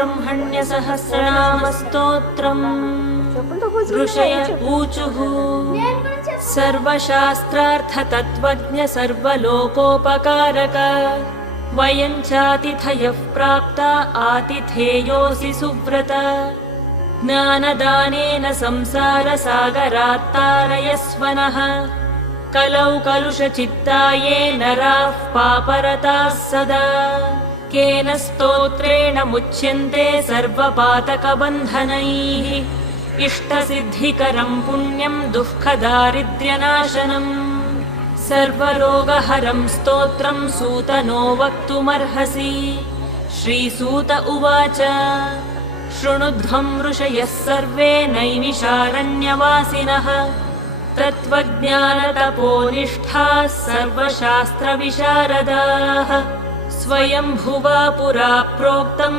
ब्रह्मण्यसहस्रनामस्तोत्रम् ऋषय ऊचुः सर्वशास्त्रार्थतत्त्वज्ञ सर्वलोकोपकारक वयं चातिथयः प्राप्ता आतिथेयोऽसि सुव्रत ज्ञानदानेन संसारसागरात्तारयस्व नः कलौ कलुषचित्ताये नराः पापरताः सदा केन स्तोत्रेण मुच्यन्ते सर्वपातकबन्धनैः इष्टसिद्धिकरं पुण्यं दुःखदारिद्र्यनाशनम् सर्वरोगहरं स्तोत्रं सूतनो वक्तुमर्हसि श्रीसूत उवाच शृणुध्वं ऋषयः सर्वे नैमिषारण्यवासिनः तत्त्वज्ञानतपोनिष्ठाः सर्वशास्त्रविशारदाः स्वयंभुवा पुरा प्रोक्तं